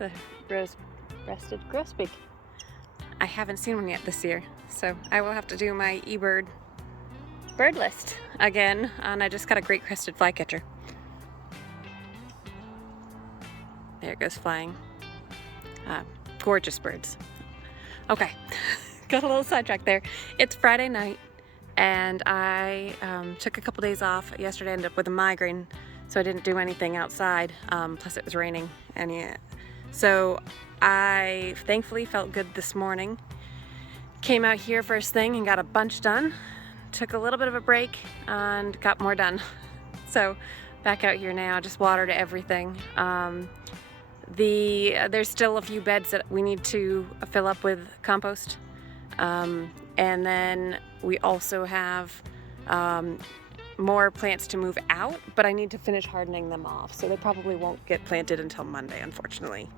It's a rose-breasted grosbeak. I haven't seen one yet this year, so I will have to do my eBird bird list again, and I just got a great crested flycatcher. There it goes flying. Gorgeous birds. Okay, got a little sidetracked there. It's Friday night, and I took a couple days off yesterday. I ended up with a migraine, so I didn't do anything outside. Plus it was raining, and yeah. So I thankfully felt good this morning. Came out here first thing and got a bunch done. Took a little bit of a break and got more done. So back out here now, just watered everything. There's still a few beds that we need to fill up with compost. And then we also have more plants to move out, but I need to finish hardening them off. So they probably won't get planted until Monday, unfortunately.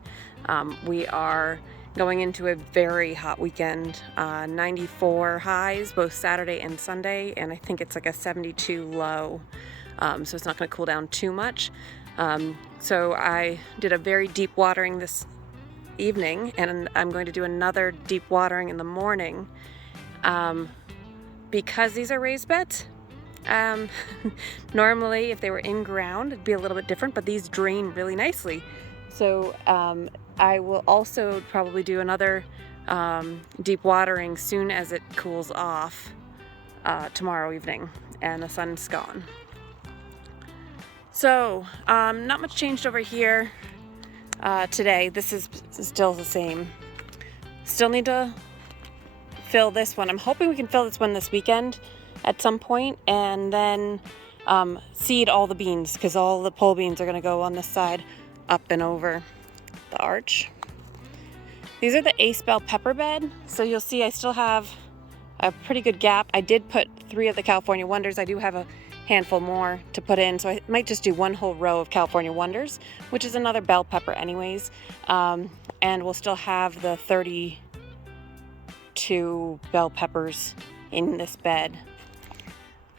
We are going into a very hot weekend, 94 highs, both Saturday and Sunday, and I think it's like a 72 low. So it's not gonna cool down too much. So I did a very deep watering this evening, and I'm going to do another deep watering in the morning. Because these are raised beds, normally if they were in ground, it'd be a little bit different, but these drain really nicely. So I will also probably do another deep watering soon as it cools off tomorrow evening and the sun's gone. So not much changed over here today. This is still the same. Still need to fill this one. I'm hoping we can fill this one this weekend at some point, and then seed all the beans, because all the pole beans are going to go on this side up and over the arch. These are the ace bell pepper bed, so you'll see I still have a pretty good gap. I did put 3 of the California Wonders. I do have a handful more to put in, so I might just do one whole row of California Wonders, which is another bell pepper anyways, and we'll still have the 32 bell peppers in this bed.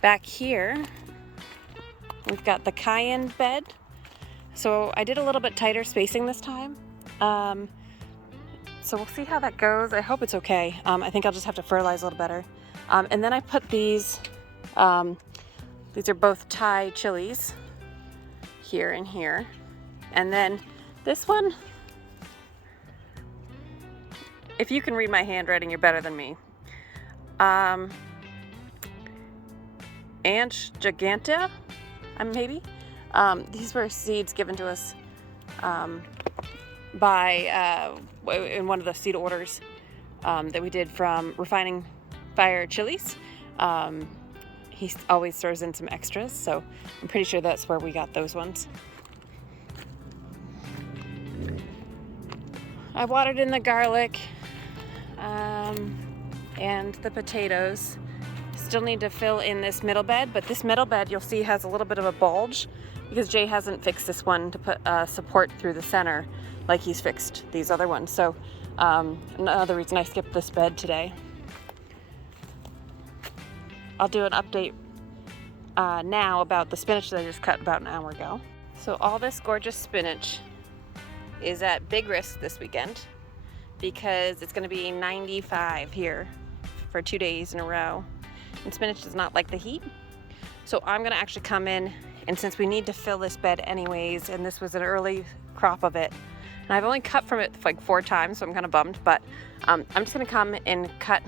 Back here we've got the cayenne bed, so I did a little bit tighter spacing this time, so we'll see how that goes. I hope it's okay. I think I'll just have to fertilize a little better, and then I put these are both Thai chilies here and here. And then this one, if you can read my handwriting, you're better than me. Ant Giganta, maybe. These were seeds given to us by in one of the seed orders that we did from Refining Fire Chilies. He always throws in some extras, so I'm pretty sure that's where we got those ones. I watered in the garlic and the potatoes. Still need to fill in this middle bed, but this middle bed you'll see has a little bit of a bulge because Jay hasn't fixed this one to put support through the center like he's fixed these other ones. So another reason I skipped this bed today. I'll do an update now about the spinach that I just cut about an hour ago. So all this gorgeous spinach is at big risk this weekend because it's going to be 95 here for 2 days in a row. And spinach does not like the heat. So I'm going to actually come in, and since we need to fill this bed anyways, and this was an early crop of it, and I've only cut from it like 4 times, so I'm kind of bummed, but I'm just going to come and kind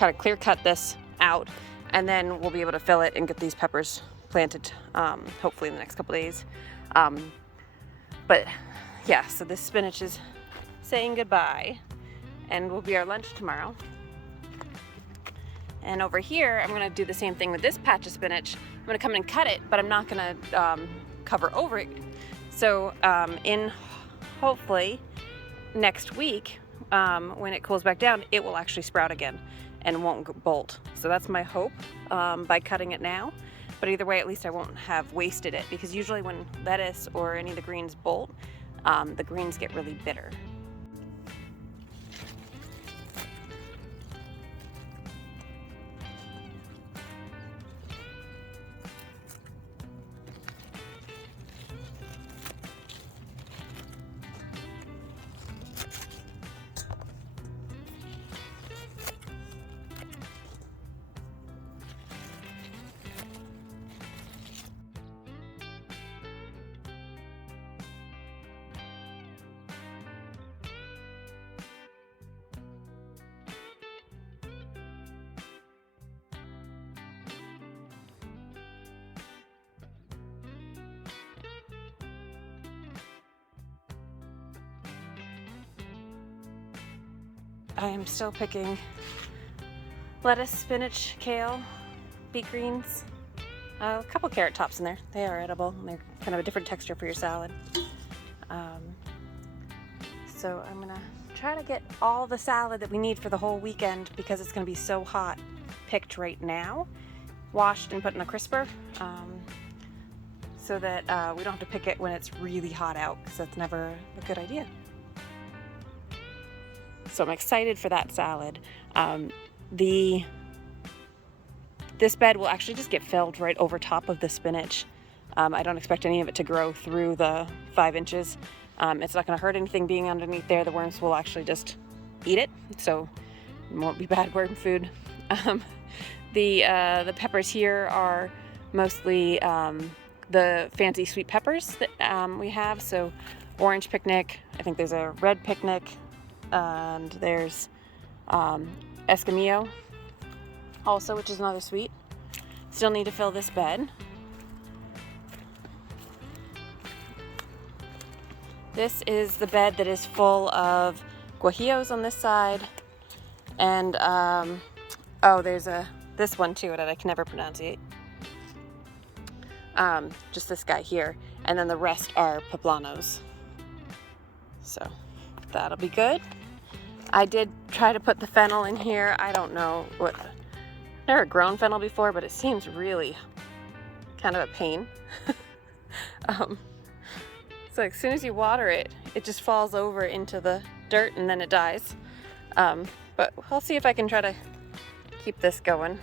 of clear cut this out, and then we'll be able to fill it and get these peppers planted hopefully in the next couple days. But yeah, so this spinach is saying goodbye and will be our lunch tomorrow. And over here I'm going to do the same thing with this patch of spinach. I'm going to come in and cut it, but I'm not going to cover over it. So in hopefully next week, when it cools back down, it will actually sprout again and won't bolt. So that's my hope by cutting it now. But either way, at least I won't have wasted it, because usually when lettuce or any of the greens bolt, the greens get really bitter. I am still picking lettuce, spinach, kale, beet greens, a couple carrot tops in there. They are edible and they're kind of a different texture for your salad. So I'm gonna try to get all the salad that we need for the whole weekend, because it's gonna be so hot, picked right now, washed and put in a crisper, so that we don't have to pick it when it's really hot out, because that's never a good idea. So I'm excited for that salad. This bed will actually just get filled right over top of the spinach. I don't expect any of it to grow through the 5 inches. It's not going to hurt anything being underneath there. The worms will actually just eat it, so it won't be bad worm food. The peppers here are mostly the fancy sweet peppers that we have. So orange picnic, I think there's a red picnic, and there's escamillo also, which is another sweet. Still need to fill this bed. This is the bed that is full of guajillos on this side, and there's this one too that I can never pronounce. Just this guy here, and then the rest are poblanos. So that'll be good. I did try to put the fennel in here. I don't know what. Never grown fennel before, but it seems really kind of a pain. So as soon as you water it, it just falls over into the dirt and then it dies. But I'll see if I can try to keep this going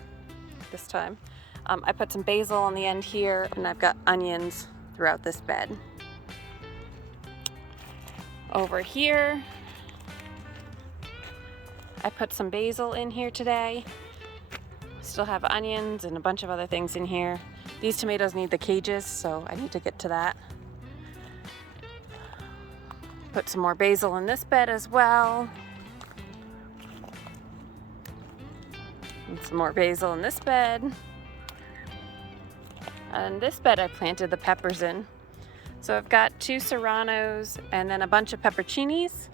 this time. I put some basil on the end here, and I've got onions throughout this bed. Over here, I put some basil in here today. Still have onions and a bunch of other things in here. These tomatoes need the cages, so I need to get to that. Put some more basil in this bed as well. And some more basil in this bed. And this bed I planted the peppers in. So I've got 2 serranos and then a bunch of pepperoncinis.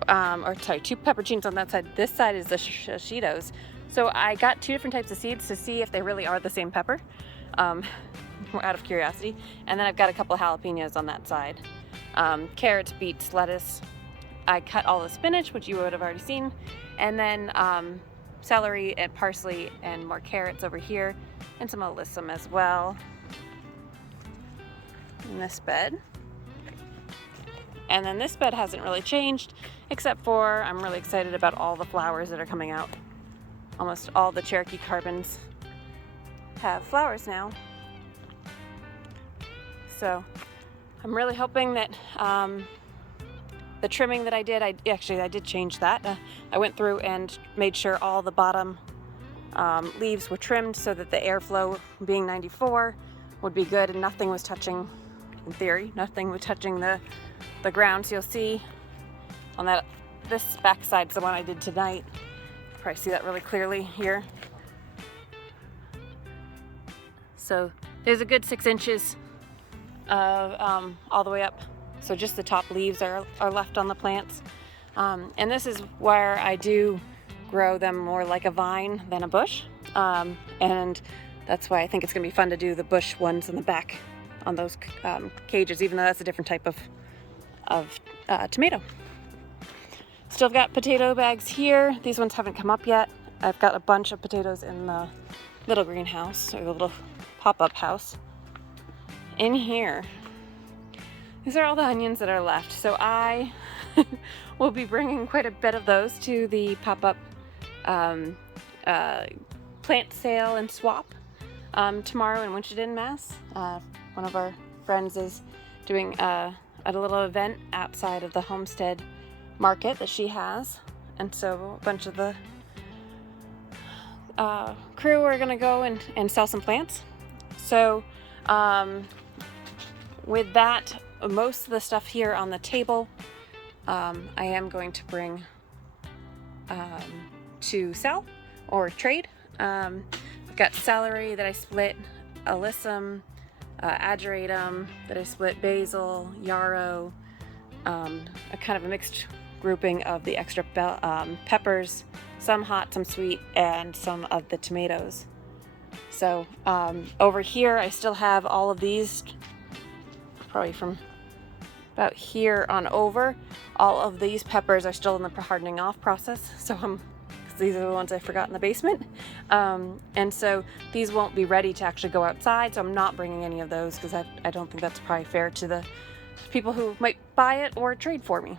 2 pepperoncinis on that side. This side is the shishitos. So I got 2 different types of seeds to see if they really are the same pepper, out of curiosity. And then I've got a couple of jalapenos on that side. Carrots, beets, lettuce. I cut all the spinach, which you would have already seen. And then celery and parsley and more carrots over here. And some alyssum as well in this bed. And then this bed hasn't really changed, except for I'm really excited about all the flowers that are coming out. Almost all the Cherokee carbons have flowers now. So I'm really hoping that the trimming that I did, I did change that. I went through and made sure all the bottom leaves were trimmed so that the airflow, being 94, would be good, and nothing was touching, in theory, nothing was touching the ground. So you'll see on this back side's the one I did tonight. Probably see that really clearly here. So there's a good 6 inches of all the way up. So just the top leaves are left on the plants. And this is where I do grow them more like a vine than a bush. And that's why I think it's gonna be fun to do the bush ones in the back on those cages, even though that's a different type of tomato. Still got potato bags here. These ones haven't come up yet. I've got a bunch of potatoes in the little greenhouse, or the little pop-up house. In here, these are all the onions that are left. So I will be bringing quite a bit of those to the pop-up plant sale and swap tomorrow in Winchendon, Mass. One of our friends is doing a little event outside of the homestead market that she has, and so a bunch of the crew are gonna go and sell some plants. So with that, most of the stuff here on the table I am going to bring to sell or trade. I've got celery that I split, alyssum, ageratum that I split, basil, yarrow, a kind of a mixed grouping of the extra peppers, some hot, some sweet, and some of the tomatoes. So over here I still have all of these, probably from about here on over. All of these peppers are still in the hardening off process, so these are the ones I forgot in the basement. And so these won't be ready to actually go outside, so I'm not bringing any of those because I don't think that's probably fair to the people who might buy it or trade for me.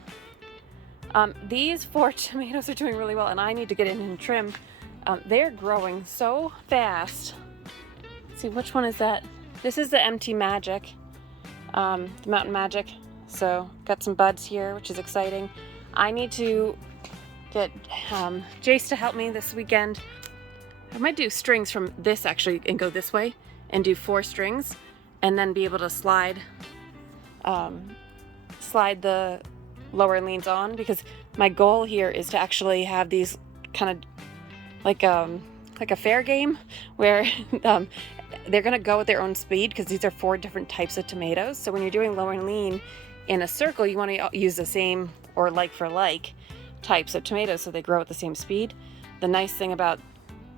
These 4 tomatoes are doing really well, and I need to get in and trim. They're growing so fast. Let's see, which one is that? This is the MT Magic, the Mountain Magic. So got some buds here, which is exciting. I need to get Jace to help me this weekend. I might do strings from this actually and go this way and do 4 strings and then be able to slide the lower leans on, because my goal here is to actually have these kind of like a fair game where they're going to go at their own speed, because these are 4 different types of tomatoes. So when you're doing lower lean in a circle, you want to use the same or like for like types of tomatoes so they grow at the same speed. The nice thing about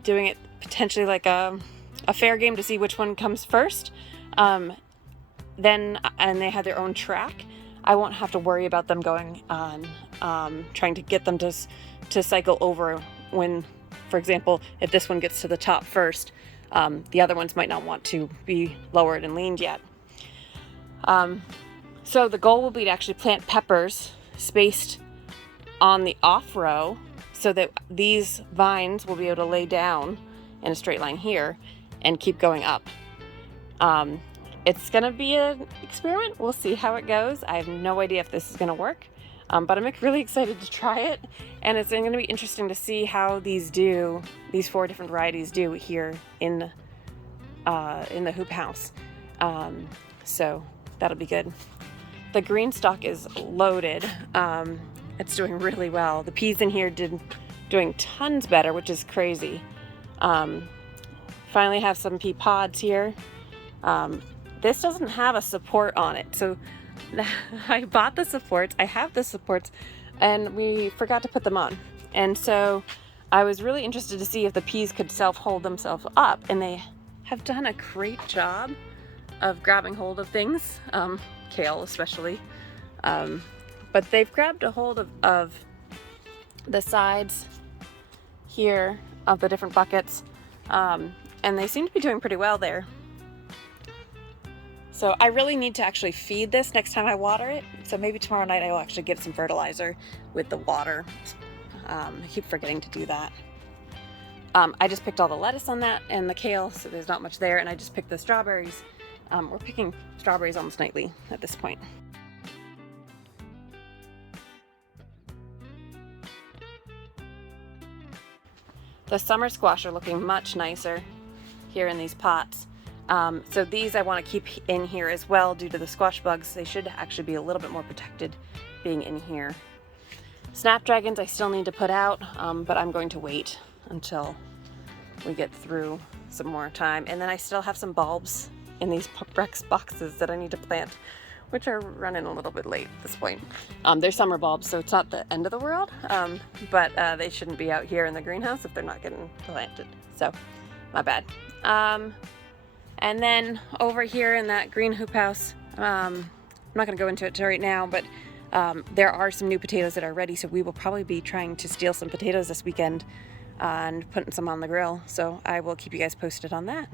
doing it potentially like a fair game to see which one comes first, and they have their own track, I won't have to worry about them going on trying to get them to cycle over when, for example, if this one gets to the top first, the other ones might not want to be lowered and leaned yet. So the goal will be to actually plant peppers spaced on the off row so that these vines will be able to lay down in a straight line here and keep going up. It's gonna be an experiment. We'll see how it goes. I have no idea if this is gonna work, but I'm really excited to try it, and it's gonna be interesting to see how these 4 different varieties do here in the hoop house. So that'll be good. The green stalk is loaded. It's doing really well. The peas in here doing tons better, which is crazy. Finally have some pea pods here. This doesn't have a support on it, so I bought the supports. I have the supports, and we forgot to put them on. And so I was really interested to see if the peas could self-hold themselves up, and they have done a great job of grabbing hold of things, kale especially. But they've grabbed a hold of the sides here of the different buckets, and they seem to be doing pretty well there. So I really need to actually feed this next time I water it. So maybe tomorrow night I will actually get some fertilizer with the water. I keep forgetting to do that. I just picked all the lettuce on that and the kale, so there's not much there. And I just picked the strawberries. We're picking strawberries almost nightly at this point. The summer squash are looking much nicer here in these pots. So these I want to keep in here as well due to the squash bugs. They should actually be a little bit more protected being in here. Snapdragons I still need to put out, but I'm going to wait until we get through some more time. And then I still have some bulbs in these Rex boxes that I need to plant, which are running a little bit late at this point. They're summer bulbs, so it's not the end of the world, but they shouldn't be out here in the greenhouse if they're not getting planted. So, my bad. And then over here in that green hoop house, I'm not going to go into it right now, but there are some new potatoes that are ready, so we will probably be trying to steal some potatoes this weekend and putting some on the grill. So I will keep you guys posted on that.